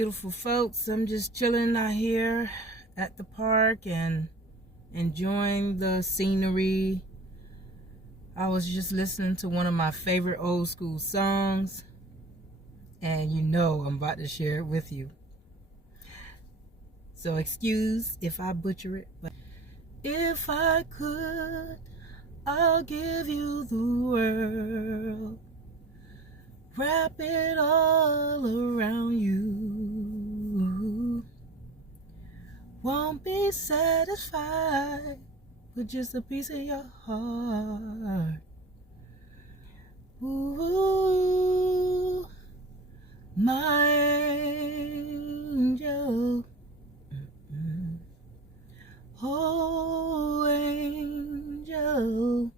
beautiful folks. I'm just chilling out here at the park and enjoying the scenery. I was just listening to one of my favorite old school songs, and you know I'm about to share it with you. So excuse if I butcher it, but if I could, I'll give you the world, wrap it all around you, won't be satisfied with just a piece of your heart. Ooh, my angel. Oh, angel,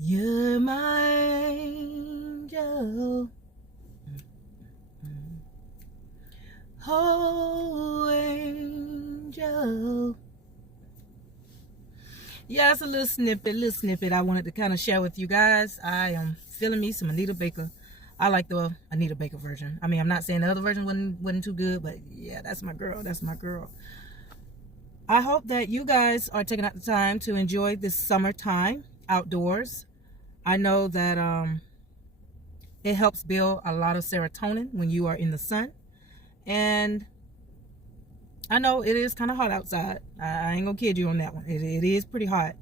you're my angel. Oh, angel. Yeah, it's a little snippet I wanted to kind of share with you guys. I am feeling me some Anita Baker. I like the Anita Baker version. I mean, I'm not saying the other version wasn't too good, but yeah, that's my girl. That's my girl. I hope that you guys are taking out the time to enjoy this summertime outdoors. I know that it helps build a lot of serotonin when you are in the sun. And I know it is kind of hot outside. I ain't gonna kid you on that one. It is pretty hot.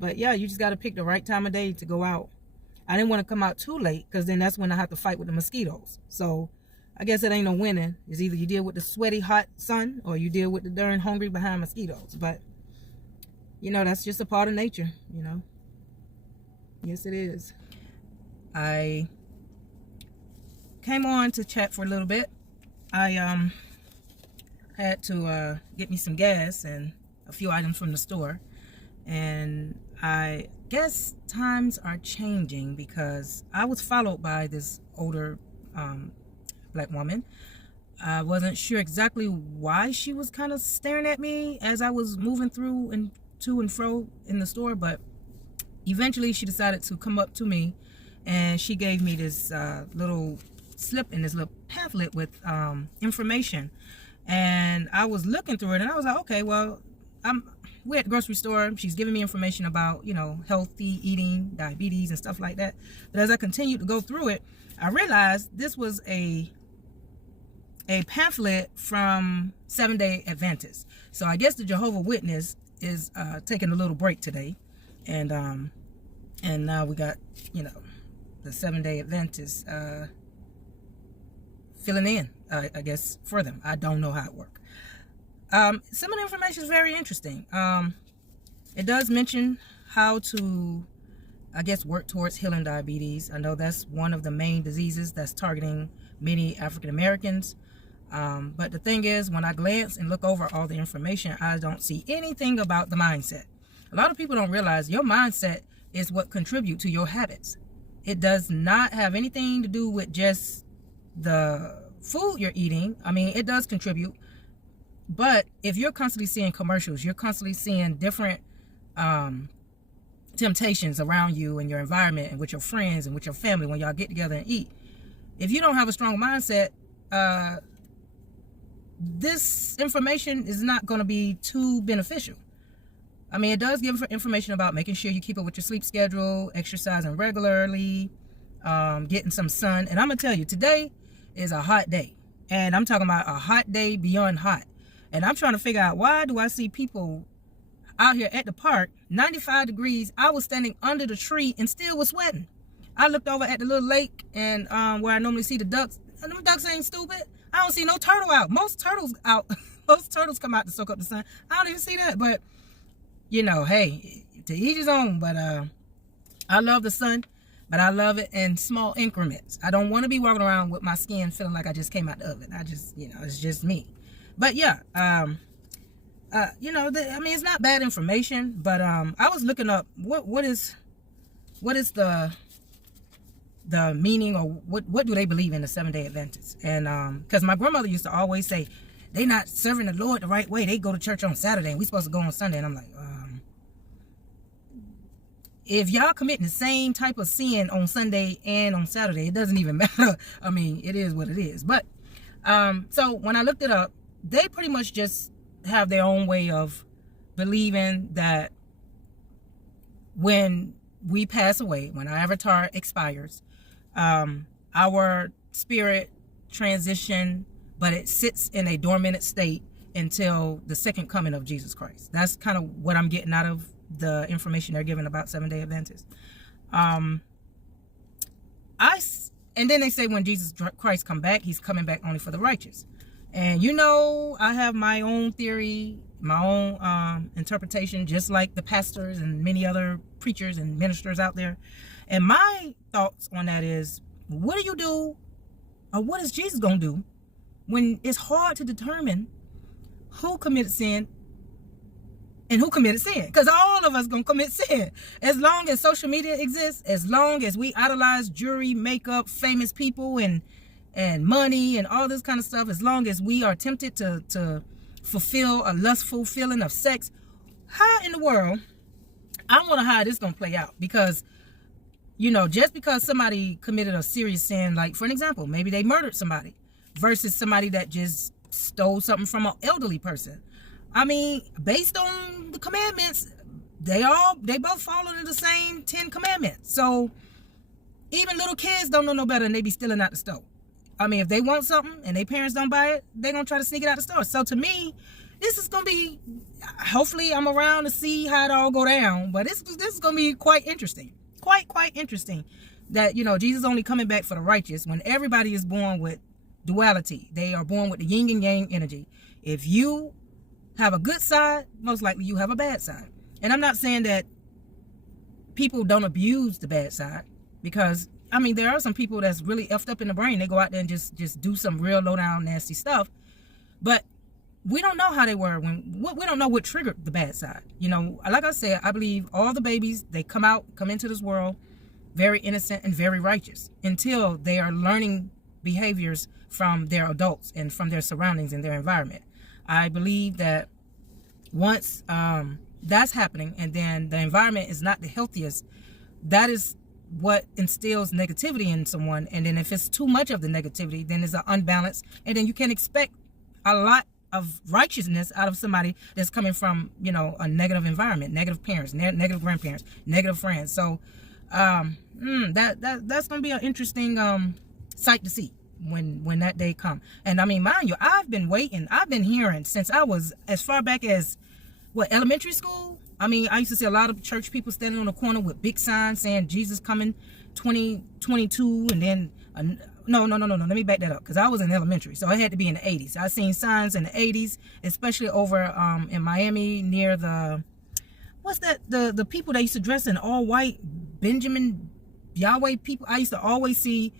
But yeah, you just got to pick the right time of day to go out. I didn't want to come out too late because then that's when I have to fight with the mosquitoes. So I guess it ain't no winning. It's either you deal with the sweaty hot sun or you deal with the darn hungry behind mosquitoes. But you know, that's just a part of nature, you know. Yes, it is. I came on to chat for a little bit. I had to get me some gas and a few items from the store, and I guess times are changing because I was followed by this older black woman. I wasn't sure exactly why she was kind of staring at me as I was moving through and to and fro in the store, but eventually she decided to come up to me and she gave me this little slip in this little pamphlet with information, and I was looking through it and I was like, okay, well, we're at the grocery store. She's giving me information about, you know, healthy eating, diabetes and stuff like that. But as I continued to go through it, I realized this was a pamphlet from Seventh-day Adventists. So I guess the Jehovah Witness is taking a little break today, and now we got, you know, the Seventh-day Adventists filling in, I guess, for them. I don't know how it works. Some of the information is very interesting. It does mention how to, I guess, work towards healing diabetes. I know that's one of the main diseases that's targeting many African Americans. But the thing is, when I glance and look over all the information, I don't see anything about the mindset. A lot of people don't realize your mindset is what contributes to your habits. It does not have anything to do with just the food you're eating. I mean, it does contribute. But if you're constantly seeing commercials, you're constantly seeing different temptations around you and your environment and with your friends and with your family when y'all get together and eat. If you don't have a strong mindset, this information is not going to be too beneficial. I mean, it does give information about making sure you keep up with your sleep schedule, exercising regularly, getting some sun. And I'm going to tell you, today is a hot day. And I'm talking about a hot day beyond hot. And I'm trying to figure out, why do I see people out here at the park, 95 degrees, I was standing under the tree and still was sweating. I looked over at the little lake and where I normally see the ducks, and them ducks ain't stupid. I don't see no turtle out. Most turtles out. Most turtles come out to soak up the sun. I don't even see that. But, you know, hey, to each his own. But I love the sun, but I love it in small increments. I don't want to be walking around with my skin feeling like I just came out the oven. I just, you know, it's just me. But yeah, you know, I mean, it's not bad information, but I was looking up what is the meaning, or what do they believe in, the Seventh-day Adventists? And because my grandmother used to always say, they not serving the Lord the right way. They go to church on Saturday and we supposed to go on Sunday. And I'm like, if y'all committing the same type of sin on Sunday and on Saturday, it doesn't even matter. I mean, it is what it is. But so when I looked it up, they pretty much just have their own way of believing that when we pass away, when our avatar expires, our spirit transition, but it sits in a dormant state until the second coming of Jesus Christ. That's kind of what I'm getting out of the information they're giving about Seventh-day Adventists. And then they say when Jesus Christ come back, he's coming back only for the righteous. And you know, I have my own theory, my own interpretation, just like the pastors and many other preachers and ministers out there. And my thoughts on that is, what do you do, or what is Jesus gonna do when it's hard to determine who committed sin and who committed sin? Because all of us gonna commit sin. As long as social media exists, as long as we idolize jewelry, makeup, famous people, and money and all this kind of stuff, as long as we are tempted to fulfill a lustful feeling of sex, how in the world, I wonder how this gonna play out. Because, you know, just because somebody committed a serious sin, like for an example, maybe they murdered somebody, versus somebody that just stole something from an elderly person. I mean, based on the commandments, they both fall under the same 10 commandments. So even little kids don't know no better, and they be stealing out the store. I mean, if they want something and their parents don't buy it, they're going to try to sneak it out the store. So to me, this is going to be, hopefully I'm around to see how it all go down. But this is going to be quite interesting. Quite interesting that, you know, Jesus only coming back for the righteous when everybody is born with duality. They are born with the yin and yang energy. If you have a good side, most likely you have a bad side. And I'm not saying that people don't abuse the bad side, because I mean, there are some people that's really effed up in the brain. They go out there and just do some real low down nasty stuff. But we don't know how they were we don't know what triggered the bad side. You know, like I said, I believe all the babies, they come into this world very innocent and very righteous until they are learning behaviors from their adults and from their surroundings and their environment. I believe that once that's happening, and then the environment is not the healthiest, that is what instills negativity in someone. And then if it's too much of the negativity, then it's an unbalance, and then you can expect a lot of righteousness out of somebody that's coming from, you know, a negative environment, negative parents, negative grandparents, negative friends. So that's gonna be an interesting sight to see when that day come. And I mean, mind you, I've been hearing since I was as far back as elementary school. I mean, I used to see a lot of church people standing on the corner with big signs saying Jesus coming 2022, and then no, let me back that up, because I was in elementary, so it had to be in the 80s. I seen signs in the 80s, especially over in Miami near the the people that used to dress in all white, Benjamin Yahweh people. I used to always see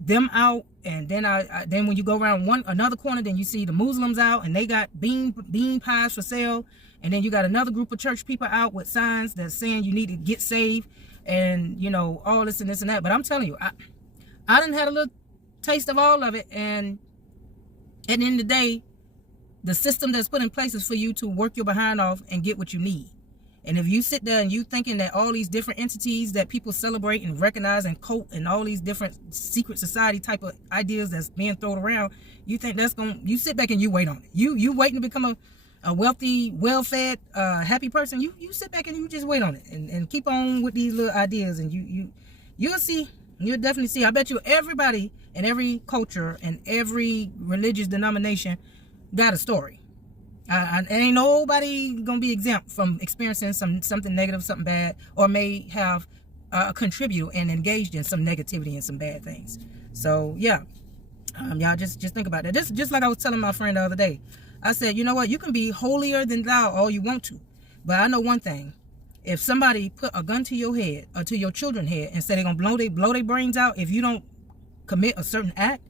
them out. And then then when you go around another corner, then you see the Muslims out, and they got bean pies for sale. And then you got another group of church people out with signs that's saying you need to get saved, and you know, all this and this and that. But I'm telling you, I done had a little taste of all of it, and at the end of the day, the system that's put in place is for you to work your behind off and get what you need. And if you sit there and you thinking that all these different entities that people celebrate and recognize and quote, and all these different secret society type of ideas that's being thrown around, you think that's you sit back and you wait on it. You waiting to become a wealthy, well-fed, happy person. You sit back and you just wait on it, and keep on with these little ideas, and you'll see. You'll definitely see. I bet you everybody in every culture and every religious denomination got a story. Ain't nobody gonna be exempt from experiencing something negative, something bad, or may have contributed and engaged in some negativity and some bad things. So yeah, y'all just think about that. Just like I was telling my friend the other day, I said, you know what, you can be holier than thou all you want to, but I know one thing: if somebody put a gun to your head or to your children's head and say they're gonna blow their brains out if you don't commit a certain act,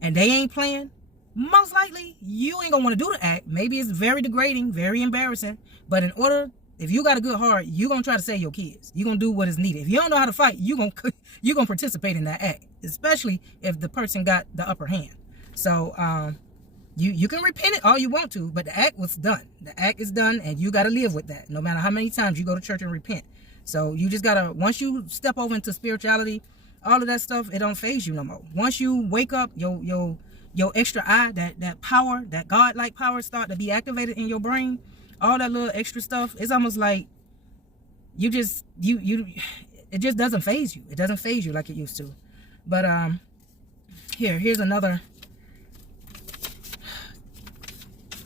and they ain't playing, most likely you ain't gonna want to do the act. Maybe it's very degrading, very embarrassing, but if you got a good heart, you're gonna try to save your kids. You're gonna do what is needed. If you don't know how to fight, you're gonna participate in that act, especially if the person got the upper hand. So you can repent it all you want to, but the act was done. The act is done, and you got to live with that, no matter how many times you go to church and repent. So you just gotta, once you step over into spirituality, all of that stuff, it don't phase you no more. Once you wake up, your extra eye, that power, that God-like power start to be activated in your brain, all that little extra stuff, it's almost like you just, it just doesn't phase you. It doesn't phase you like it used to. But here's another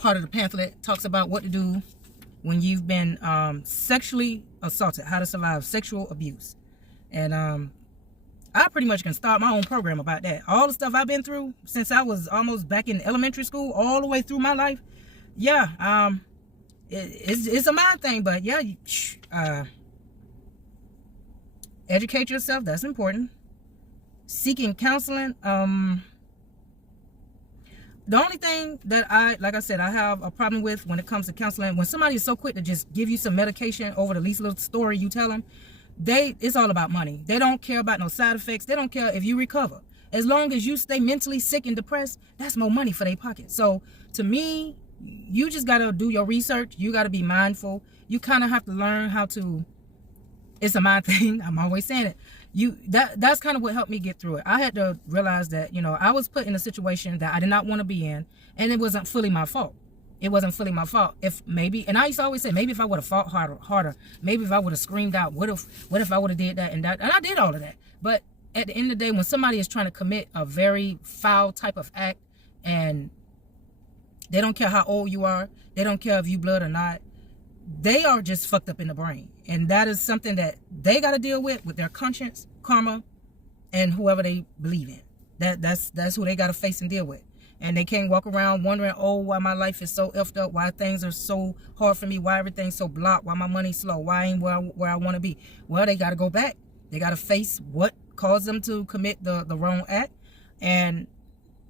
part of the pamphlet. Talks about what to do when you've been sexually assaulted, how to survive sexual abuse. And I pretty much can start my own program about that. All the stuff I've been through since I was almost back in elementary school, all the way through my life. Yeah, it's a mind thing, but yeah, educate yourself. That's important. Seeking counseling. The only thing that like I said, I have a problem with when it comes to counseling, when somebody is so quick to just give you some medication over the least little story you tell them, it's all about money. They don't care about no side effects. They don't care if you recover. As long as you stay mentally sick and depressed, that's more money for their pocket. So to me, you just got to do your research. You got to be mindful. You kind of have to learn how to, it's a mind thing. I'm always saying it. That's kind of what helped me get through it. I had to realize that, I was put in a situation that I did not want to be in, and it wasn't fully my fault. It wasn't fully my fault. If maybe, and I used to always say, maybe if I would have fought harder, maybe if I would have screamed out, what if I would have did that and that, and I did all of that. But at the end of the day, when somebody is trying to commit a very foul type of act, and they don't care how old you are, they don't care if you blood or not, they are just fucked up in the brain. And that is something that they got to deal with their conscience, karma, and whoever they believe in. That's who they got to face and deal with. And they can't walk around wondering, oh, why my life is so effed up, why things are so hard for me, why everything's so blocked, why my money's slow, why I ain't where I want to be. Well, they got to go back. They got to face what caused them to commit the wrong act. And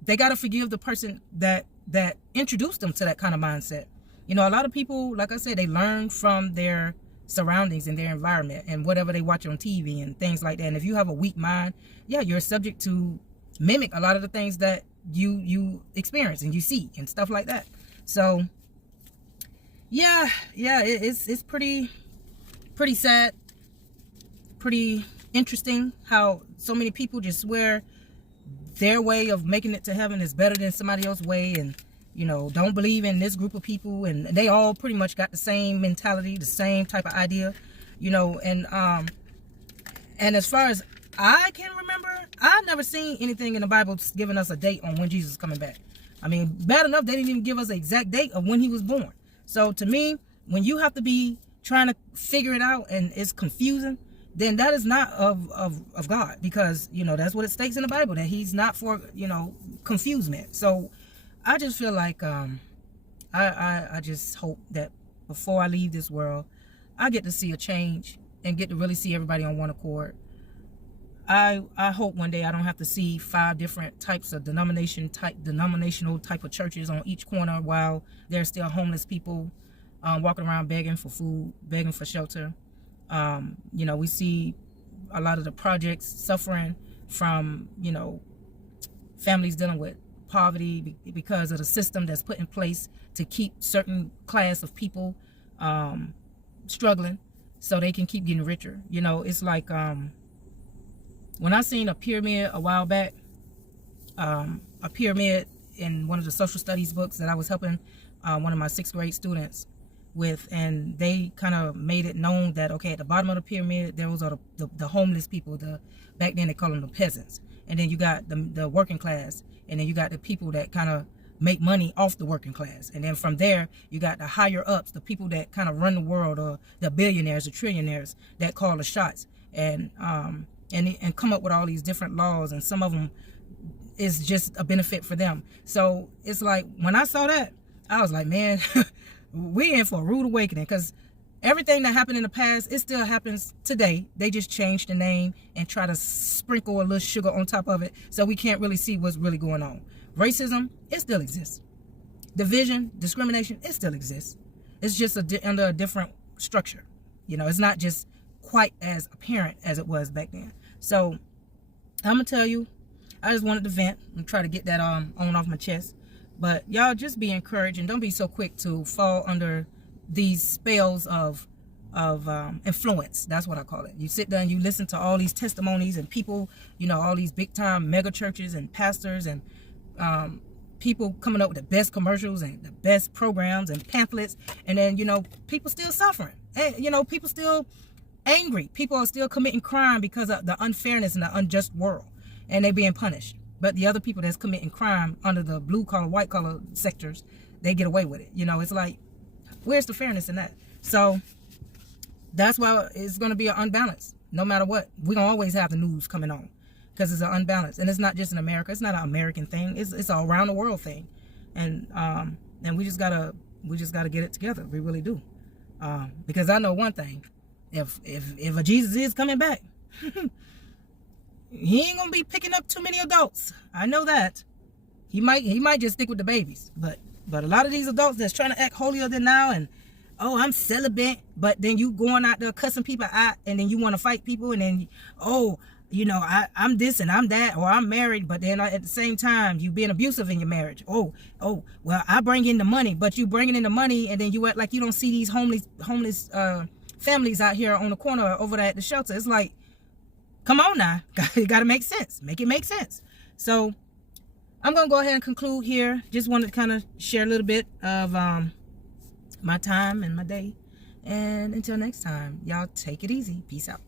they got to forgive the person that introduced them to that kind of mindset. A lot of people, like I said, they learn from their surroundings and their environment and whatever they watch on TV and things like that. And if you have a weak mind, yeah, you're subject to mimic a lot of the things that you experience and you see and stuff like that. So yeah, it's pretty sad, pretty interesting how so many people just swear their way of making it to heaven is better than somebody else's way, and don't believe in this group of people, and they all pretty much got the same mentality, the same type of idea, and as far as I can remember, I've never seen anything in the Bible giving us a date on when Jesus is coming back. I mean, bad enough they didn't even give us an exact date of when he was born. So to me, when you have to be trying to figure it out and it's confusing, then that is not of God, because that's what it states in the Bible, that he's not for confusement. So I just feel like I just hope that before I leave this world, I get to see a change and get to really see everybody on one accord. I hope one day I don't have to see 5 different types of denominational type of churches on each corner while there's still homeless people walking around begging for food, begging for shelter. We see a lot of the projects suffering from families dealing with poverty because of the system that's put in place to keep certain class of people struggling so they can keep getting richer. It's like when I seen a pyramid a while back, a pyramid in one of the social studies books that I was helping one of my 6th grade students with, and they kind of made it known that, okay, at the bottom of the pyramid, there was the homeless people, back then they call them the peasants, and then you got the working class, and then you got the people that kind of make money off the working class, and then from there you got the higher ups, the people that kind of run the world, or the billionaires, the trillionaires that call the shots, and come up with all these different laws, and some of them is just a benefit for them. So it's like, when I saw that, I was like, man, we in for a rude awakening, because everything that happened in the past, it still happens today. They just change the name and try to sprinkle a little sugar on top of it, so we can't really see what's really going on. Racism, it still exists. Division, discrimination, it still exists. It's just under a different structure. It's not just quite as apparent as it was back then. So I'm gonna tell you, I just wanted to vent and try to get that on off my chest. But y'all just be encouraged, and don't be so quick to fall under these spells of influence. That's what I call it. You sit there and you listen to all these testimonies and people, you know, all these big time mega churches and pastors and people coming up with the best commercials and the best programs and pamphlets, and then, you know, people still suffering, and, you know, people still angry. People are still committing crime because of the unfairness in the unjust world, and they're being punished. But the other people that's committing crime under the blue collar, white collar sectors, they get away with it. You know, it's like, where's the fairness in that? So that's why it's going to be an unbalance. No matter what, we're going to always have the news coming on, because it's an unbalance. And it's not just in America. It's not an American thing. It's an around the world thing. And we just gotta get it together. We really do. Because I know one thing. If a Jesus is coming back, he ain't gonna be picking up too many adults. I know that. He might just stick with the babies. But a lot of these adults that's trying to act holier than thou, and oh, I'm celibate, but then you going out there cussing people out, and then you want to fight people, and then, oh, you know, I'm this and I'm that, or I'm married, but then at the same time you being abusive in your marriage. Oh, well, I bring in the money, but you bringing in the money, and then you act like you don't see these homeless families out here on the corner over there at the shelter. It's like, come on now, it got to make sense. Make it make sense. So I'm gonna go ahead and conclude here. Just wanted to kind of share a little bit of my time and my day. And until next time, y'all take it easy. Peace out.